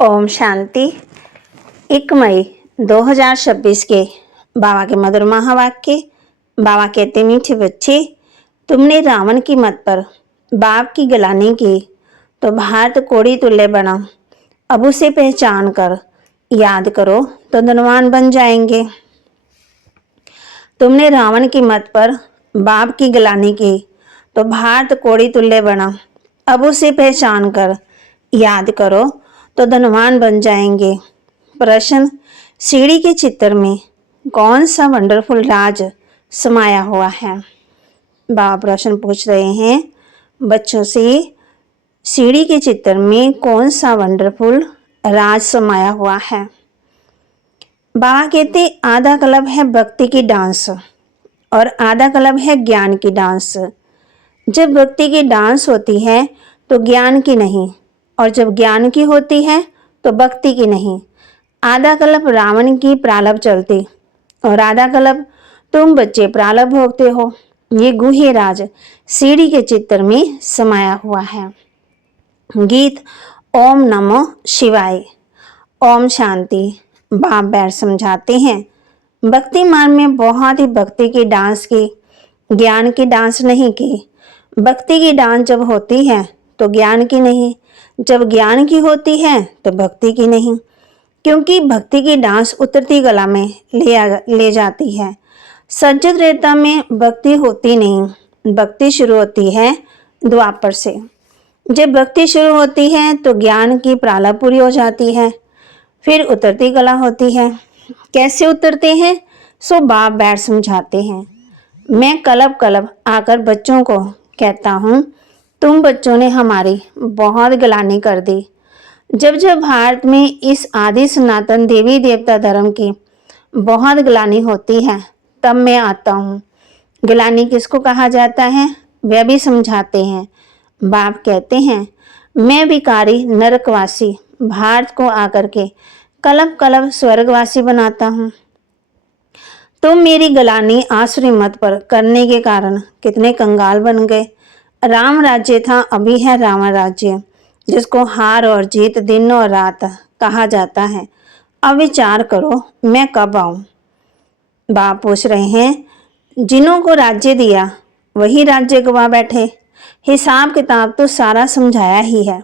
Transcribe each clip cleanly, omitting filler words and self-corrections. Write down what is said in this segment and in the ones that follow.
ओम शांति। 1 मई 2026 के बाबा के मधुर महावाक्य। बाबा कहते, मीठे बच्चे, तुमने रावण की मत पर बाप की गिलानी की तो भारत कोड़ी तुल्य बना। अब उसे पहचान कर याद करो तो धनवान बन जाएंगे। तुमने रावण की मत पर बाप की गिलानी की तो भारत कोड़ी तुल्य बना। अब उसे पहचान कर याद करो तो धनवान बन जाएंगे। प्रश्न, सीढ़ी के चित्र में कौन सा वंडरफुल राज समाया हुआ है? बाबा प्रश्न पूछ रहे हैं बच्चों से, सीढ़ी के चित्र में कौन सा वंडरफुल राज समाया हुआ है? बाबा कहते, आधा क्लब है भक्ति की डांस और आधा क्लब है ज्ञान की डांस। जब भक्ति की डांस होती है तो ज्ञान की नहीं, और जब ज्ञान की होती है तो भक्ति की नहीं। आधा क्लब रावण की प्रारब्ध चलती और आधा क्लब तुम बच्चे प्रारब्ध भोगते हो। ये गुह्य राज सीढ़ी के चित्र में समाया हुआ है। गीत ओम नमो शिवाय। ओम शांति। बाप बैर समझाते हैं, भक्ति मार्ग में बहुत ही भक्ति की डांस की, ज्ञान की डांस नहीं की। भक्ति की डांस जब होती है तो ज्ञान की नहीं, जब ज्ञान की होती है तो भक्ति की नहीं। क्योंकि भक्ति की डांस उतरती कला में ले जाती है। सज्जन रेता में भक्ति होती नहीं, भक्ति शुरू होती है द्वापर से। जब भक्ति शुरू होती है तो ज्ञान की प्रारब्ध पूरी हो जाती है, फिर उतरती कला होती है। कैसे उतरते हैं सो बाप बैठ समझाते हैं। मैं कलब कलब आकर बच्चों को कहता हूँ, तुम बच्चों ने हमारी बहुत गिलानी कर दी। जब जब भारत में इस आदि सनातन देवी देवता धर्म की बहुत गिलानी होती है तब मैं आता हूँ। गिलानी किसको कहा जाता है वह भी समझाते हैं। बाप कहते हैं, मैं भिखारी नरकवासी भारत को आकर के कलब कलब स्वर्गवासी बनाता हूँ। तुम मेरी गिलानी आसुरी मत पर करने के कारण कितने कंगाल बन गए। राम राज्य था, अभी है रावण राज्य, जिसको हार और जीत दिन और रात कहा जाता है। अब विचार करो मैं कब आऊं? बाप पूछ रहे हैं, जिन्हों को राज्य दिया वही राज्य गवा बैठे। हिसाब किताब तो सारा समझाया ही है।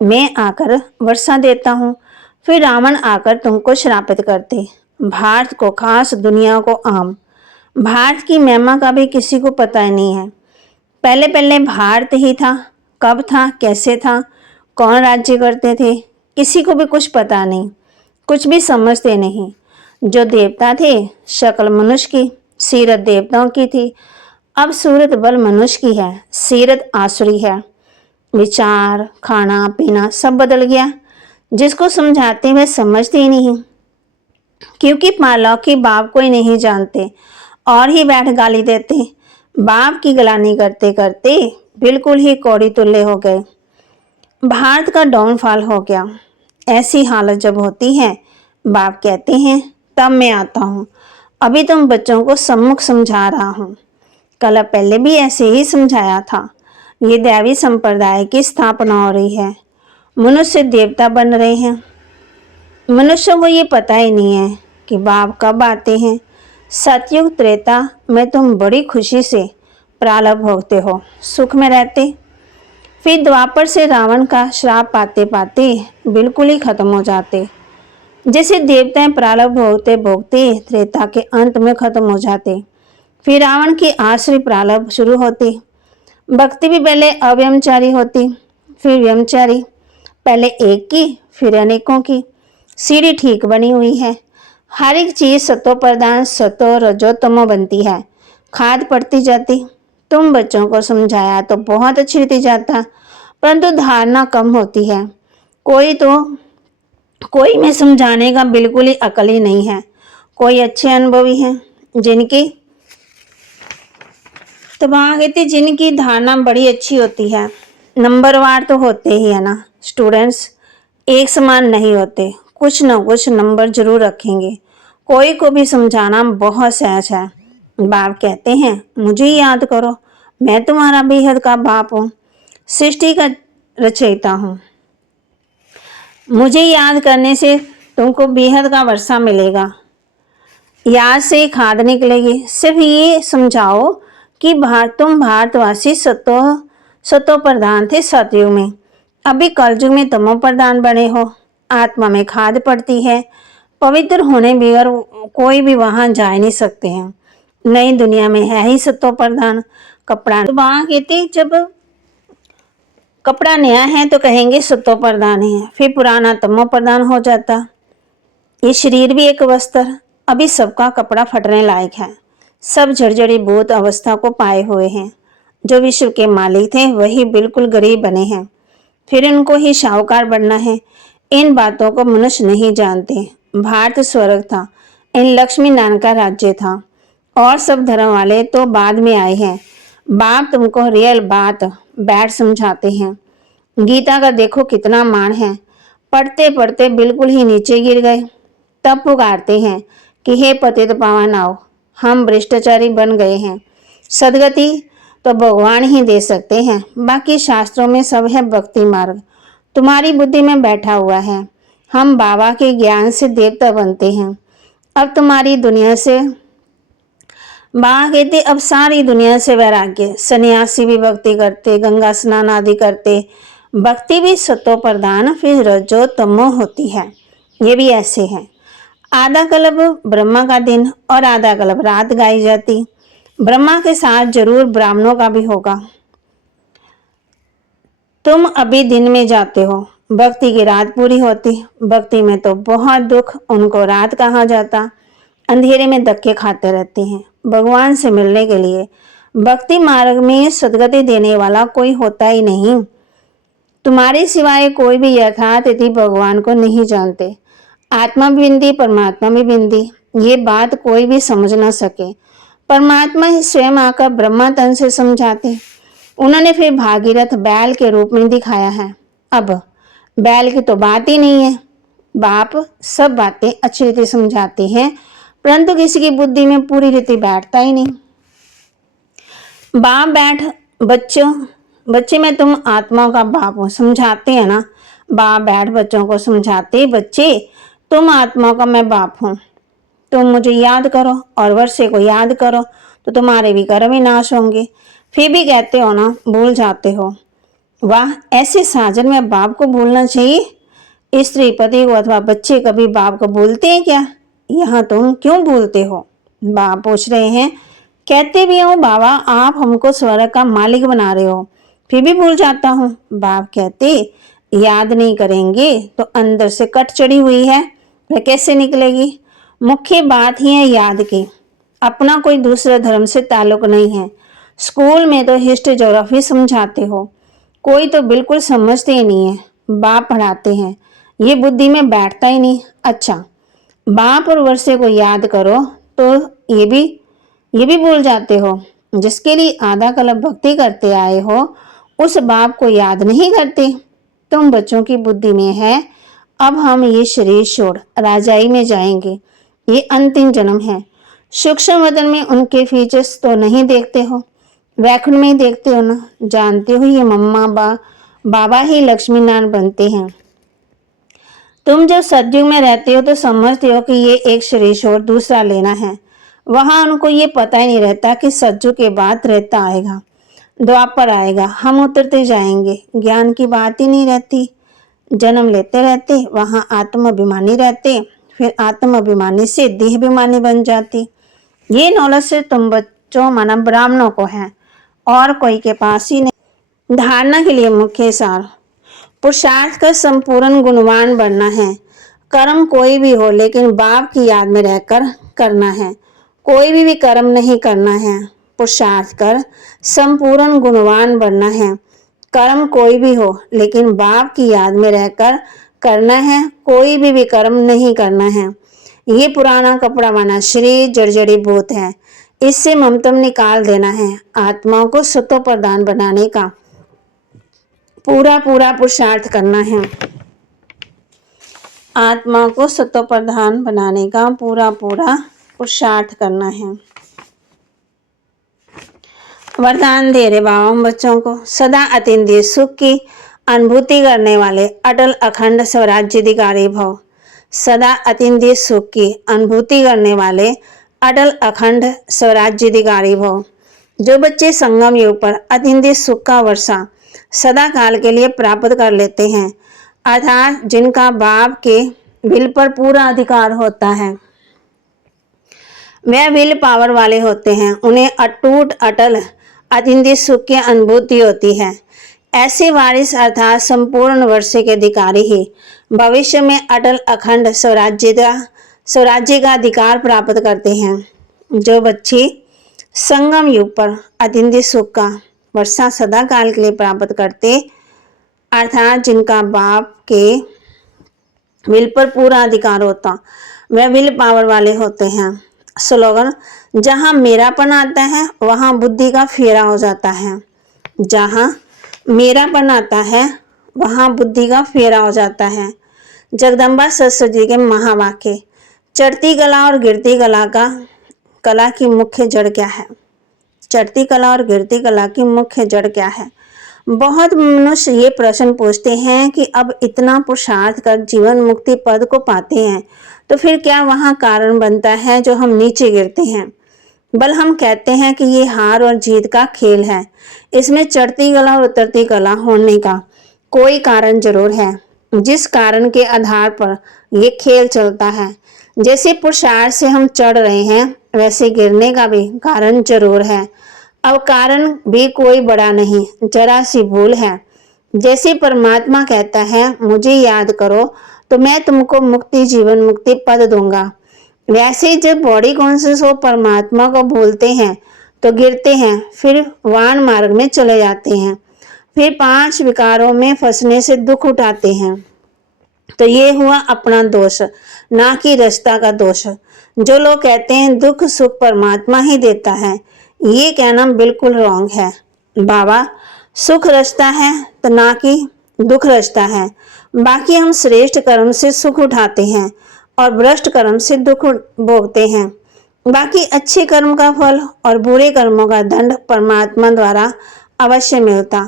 मैं आकर वर्षा देता हूँ, फिर रावण आकर तुमको श्रापित करते। भारत को खास, दुनिया को आम। भारत की महिमा का भी किसी को पता ही नहीं है। पहले पहले भारत ही था, कब था, कैसे था, कौन राज्य करते थे, किसी को भी कुछ पता नहीं, कुछ भी समझते नहीं। जो देवता थे शक्ल मनुष्य की, सीरत देवताओं की थी। अब सूरत बल मनुष्य की है, सीरत आसुरी है। विचार, खाना पीना सब बदल गया। जिसको समझाते वह समझते ही नहीं, क्योंकि मालाओं की बाप को ही नहीं जानते और ही बैठ गाली देते। बाप की गिलानी करते करते बिल्कुल ही कौड़ी तुल्य हो गए। भारत का डाउनफॉल हो गया। ऐसी हालत जब होती है बाप कहते हैं, तब मैं आता हूँ। अभी तुम बच्चों को सम्मुख समझा रहा हूँ। कल पहले भी ऐसे ही समझाया था। ये दैवी संप्रदाय की स्थापना हो रही है। मनुष्य देवता बन रहे हैं। मनुष्यों को ये पता ही नहीं है कि बाप कब आते हैं। सतयुग त्रेता में तुम बड़ी खुशी से प्रारब्ध भोगते हो, सुख में रहते। फिर द्वापर से रावण का श्राप पाते पाते बिल्कुल ही खत्म हो जाते। जैसे देवताएं प्रारब्ध भोगते भोगते त्रेता के अंत में खत्म हो जाते। फिर रावण की आश्रय प्रारब्ध शुरू होती। भक्ति भी पहले अव्यमचारी होती, फिर व्यमचारी, पहले एक की फिर अनेकों की। सीढ़ी ठीक बनी हुई है। हर एक चीज सतो प्रधान, सतो रजो तमो बनती है, खाद पड़ती जाती। तुम बच्चों को समझाया तो बहुत अच्छी रीति जाता, परंतु धारणा कम होती है। कोई में समझाने का बिल्कुल ही अकल ही नहीं है। कोई अच्छे अनुभवी हैं जिनकी तो वहाँ कहते जिनकी धारणा बड़ी अच्छी होती है। नंबरवार तो होते ही है ना, स्टूडेंट्स एक समान नहीं होते, कुछ न कुछ नंबर जरूर रखेंगे। कोई को भी समझाना बहुत सहज है। बाप कहते हैं, मुझे याद करो, मैं तुम्हारा बेहद का बाप हूँ, सृष्टि का रचयिता हूँ। मुझे याद करने से तुमको बेहद का वर्षा मिलेगा, याद से खाद निकलेगी। सिर्फ ये समझाओ कि तुम भारतवासी सतो प्रधान थे सतयुग में, अभी कलयुग में तमो प्रधान बने हो। आत्मा में खाद पड़ती है, पवित्र होने बगैर कोई भी वहां जा नहीं सकते हैं। नई दुनिया में है ही सतो प्रधान कपड़ा। तो वहां कहते जब कपड़ा नया है तो कहेंगे सतो प्रधान है, फिर पुराना तमो प्रधान हो जाता। ये शरीर भी एक वस्त्र, अभी सबका कपड़ा फटने लायक है। सब जर्जरी भूत अवस्था को पाए हुए हैं। जो विश्व के मालिक थे वही बिल्कुल गरीब बने हैं, फिर इनको ही शाहूकार बनना है। इन बातों को मनुष्य नहीं जानते। भारत स्वर्ग था, इन लक्ष्मी नारायण का राज्य था, और सब धर्म वाले तो बाद में आए हैं। बाप तुमको रियल बात बैठ समझाते हैं। गीता का देखो कितना मान है, पढ़ते पढ़ते बिल्कुल ही नीचे गिर गए। तब पुकारते हैं कि हे पतित पावन आओ, हम भ्रष्टाचारी बन गए हैं। सदगति तो भगवान ही दे सकते हैं, बाकी शास्त्रों में सब है भक्ति मार्ग, तुम्हारी बुद्धि में बैठा हुआ है। हम बाबा के ज्ञान से देवता बनते हैं। अब तुम्हारी दुनिया से बाबा कहते अब सारी दुनिया से वैराग्य, सन्यासी भी भक्ति करते, गंगा स्नान आदि करते। भक्ति भी सतो प्रधान फिर रजो तमो होती है। ये भी ऐसे है। आधा कल्प ब्रह्मा का दिन और आधा कल्प रात गाई जाती। ब्रह्मा के साथ जरूर ब्राह्मणों का भी होगा। तुम अभी दिन में जाते हो, भक्ति की रात पूरी होती। भक्ति में तो बहुत दुख, उनको रात कहा जाता। अंधेरे में धक्के खाते रहते हैं भगवान से मिलने के लिए। भक्ति मार्ग में सदगति देने वाला कोई होता ही नहीं। तुम्हारे सिवाय कोई भी यथार्थ यदि भगवान को नहीं जानते। आत्मा भी बिंदी, परमात्मा भी बिंदी, ये बात कोई भी समझ ना सके। परमात्मा ही स्वयं आकर ब्रह्मा तन से समझाते। उन्होंने फिर भागीरथ बैल के रूप में दिखाया है। अब बैल की तो बात ही नहीं है। बाप सब बातें अच्छी रीति समझाते हैं, परंतु किसी की बुद्धि में पूरी रीति बैठता ही नहीं। बाप बैठ बच्चे में तुम आत्मा का बाप हो, समझाते हैं ना। बाप बैठ बच्चों को समझाते, बच्चे तुम आत्मा का मैं बाप हूं, तुम मुझे याद करो और वर्षे को याद करो तो तुम्हारे भी कर्म विनाश होंगे। फिर भी कहते हो ना भूल जाते हो। वाह, ऐसे साजन में बाप को भूलना चाहिए। स्त्री पति को अथवा बच्चे कभी बाप को भूलते हैं क्या? यहाँ तुम क्यों भूलते हो? बाप पूछ रहे हैं। कहते भी हो बाबा आप हमको स्वर्ग का मालिक बना रहे हो, फिर भी भूल जाता हूँ। बाप कहते याद नहीं करेंगे तो अंदर से कट चढ़ी हुई है, वह कैसे निकलेगी? मुख्य बात ही है याद की। अपना कोई दूसरे धर्म से ताल्लुक नहीं है। स्कूल में तो हिस्ट्री ज्योग्राफी समझाते हो, कोई तो बिल्कुल समझते ही नहीं है। बाप पढ़ाते हैं, ये बुद्धि में बैठता ही नहीं। अच्छा, बाप और वर्षे को याद करो तो ये भी भूल जाते हो। जिसके लिए आधा कल्प भक्ति करते आए हो उस बाप को याद नहीं करते। तुम बच्चों की बुद्धि में है अब हम ये शरीर छोड़ राजाई में जाएंगे, ये अंतिम जन्म है। सूक्ष्म वतन में उनके फीचर्स तो नहीं देखते हो, वैकुंठ में ही देखते हो ना। जानते हो ये मम्मा बाबा ही लक्ष्मी नारायण बनते हैं। तुम जब सतयुग में रहते हो तो समझते हो कि ये एक शरीर छोड़ दूसरा लेना है। वहां उनको ये पता ही नहीं रहता कि सतयुग के बाद त्रेता आएगा, द्वापर आएगा, हम उतरते जाएंगे। ज्ञान की बात ही नहीं रहती। जन्म लेते रहते, वहां आत्माभिमानी रहते, फिर आत्माभिमानी से देहाभिमानी बन जाती। ये नॉलेज से तुम बच्चों माना ब्राह्मणों को है और कोई के पास ही नहीं। धारणा के लिए मुख्य सार पुरुषार्थ का संपूर्ण गुणवान बनना है। कर्म कोई भी हो लेकिन बाप की याद में रहकर करना है। कोई भी कर्म नहीं करना है। पुरुषार्थ कर संपूर्ण गुणवान बनना है। कर्म कोई भी हो लेकिन बाप की याद में रहकर करना है। कोई भी कर्म नहीं करना है। ये पुराना कपड़ा वाला शरीर जर्जरी भूत है, इससे ममतम निकाल देना है। आत्माओं को सतो प्रदान बनाने का पूरा पुरुषार्थ करना है। आत्मा को सतो प्रधान बनाने का पूरा पुरुषार्थ करना है। वरदान दे रहे बाबा बच्चों को सदा अतीन्द्रिय सुख की अनुभूति करने वाले अटल अखंड स्वराज्याधिकारी भव। सदा अतीन्द्रिय सुख की अनुभूति करने वाले अटल अखंड स्वराज्याधिकारी भव। जो बच्चे संगम युग पर अतीन्द्रिय सुख का वर्षा सदा काल के लिए प्राप्त कर लेते हैं, अर्थात जिनका बाप के विल पर पूरा अधिकार होता है, वह विल पावर वाले होते हैं, उन्हें अटूट अटल अतीन्द्रिय सुख की अनुभूति होती है। ऐसे वारिस अर्थात संपूर्ण वर्षे के अधिकारी ही भविष्य में अटल अखंड स्वराज्य का अधिकार प्राप्त करते हैं। जो बच्चे संगम युग पर अतीन्द्रिय सुख का वर्षा सदा काल के लिए प्राप्त करते, अर्थात जिनका बाप के विल पर पूरा अधिकार होता, वह विल पावर वाले होते हैं। स्लोगन, जहाँ मेरापन आता है वहाँ बुद्धि का फेरा हो जाता है। जहाँ मेरापन आता है वहाँ बुद्धि का फेरा हो जाता है। जगदम्बा सरस्वती के महावाक्य। चढ़ती कला और गिरती कला की मुख्य जड़ क्या है? चढ़ती कला और गिरती कला की मुख्य जड़ क्या है? बहुत मनुष्य ये प्रश्न पूछते हैं कि अब इतना पुरुषार्थ कर जीवन मुक्ति पद को पाते हैं, तो फिर क्या वहाँ कारण बनता है जो हम नीचे गिरते हैं? बल हम कहते हैं कि ये हार और जीत का खेल है। इसमें चढ़ती कला और उतरती कला होने का कोई कारण जरूर है, जिस कारण के आधार पर ये खेल चलता है। जैसे पुरुषार्थ से हम चढ़ रहे हैं, वैसे गिरने का भी कारण जरूर है। अब कारण भी कोई बड़ा नहीं, जरा सी भूल है। जैसे परमात्मा कहता है, मुझे याद करो तो मैं तुमको मुक्ति जीवन मुक्ति पद दूंगा, वैसे जब बॉडी कॉन्शियस हो परमात्मा को भूलते हैं तो गिरते हैं, फिर वान मार्ग में चले जाते हैं, फिर 5 विकारों में फंसने से दुख उठाते हैं। तो ये हुआ अपना दोष, ना कि रास्ता का दोष। जो लोग कहते हैं दुख सुख परमात्मा ही देता है, ये कहना बिल्कुल रॉन्ग है। बाबा, सुख रास्ता है तो ना कि दुख रास्ता है। बाकी हम श्रेष्ठ कर्म से सुख उठाते हैं और भ्रष्ट कर्म से दुख भोगते हैं। बाकी अच्छे कर्म का फल और बुरे कर्मों का दंड परमात्मा द्वारा अवश्य मिलता,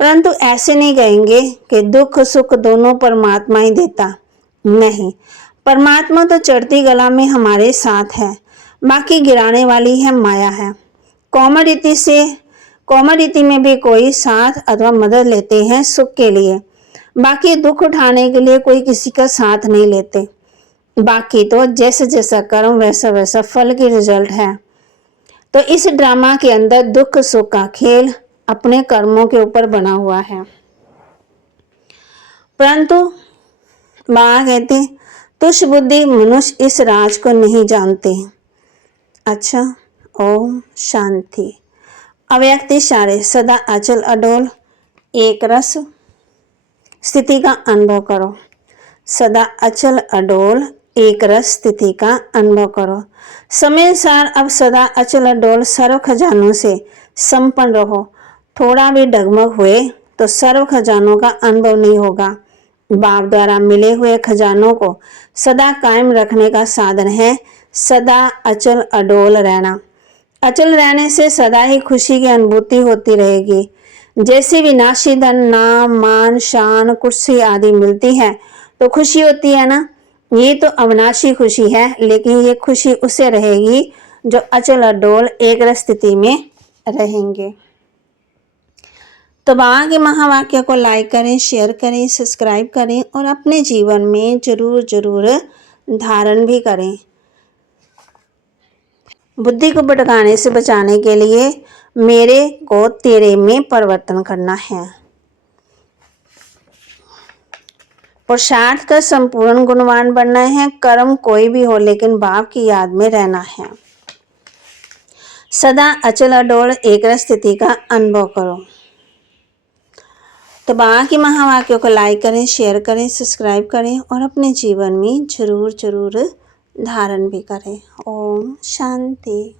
परंतु ऐसे नहीं कहेंगे कि दुख सुख दोनों परमात्मा ही देता। नहीं, परमात्मा तो चढ़ती कला में हमारे साथ है, बाकी गिराने वाली है माया है। कौमरीति में भी कोई साथ अथवा मदद लेते हैं सुख के लिए, बाकी दुख उठाने के लिए कोई किसी का साथ नहीं लेते। बाकी तो जैसा जैसा कर्म वैसा वैसा फल की रिजल्ट है। तो इस ड्रामा के अंदर दुख सुख का खेल अपने कर्मों के ऊपर बना हुआ है। परंतु बाबा कहते, तुच्छ बुद्धि मनुष्य इस राज को नहीं जानते। अच्छा, ओम शांति। अव्यक्त इशारे सदा अचल अडोल एक रस स्थिति का अनुभव करो। सदा अचल अडोल एक रस स्थिति का अनुभव करो। समय अनुसार अब सदा अचल अडोल सर्व खजानों से संपन्न रहो। थोड़ा भी डगमग हुए तो सर्व खजानों का अनुभव नहीं होगा। बाप द्वारा मिले हुए खजानों को सदा कायम रखने का साधन है सदा अचल अडोल रहना। अचल रहने से सदा ही खुशी की अनुभूति होती रहेगी। जैसे विनाशी धन, नाम, मान, शान, कुर्सी आदि मिलती है तो खुशी होती है ना, ये तो अविनाशी खुशी है, लेकिन ये खुशी उसे रहेगी जो अचल अडोल एक रस स्थिति में रहेंगे। तो बाबा के महावाक्य को लाइक करें, शेयर करें, सब्सक्राइब करें और अपने जीवन में जरूर जरूर धारण भी करें। बुद्धि को भटकाने से बचाने के लिए मेरे को तेरे में परिवर्तन करना है। पुरुषार्थ का संपूर्ण गुणवान बनना है। कर्म कोई भी हो लेकिन बाप की याद में रहना है। सदा अचल अडोल एक स्थिति का अनुभव करो। तो बाबा के महावाक्यों को लाइक करें, शेयर करें, सब्सक्राइब करें और अपने जीवन में जरूर जरूर धारण भी करें। ओम शांति।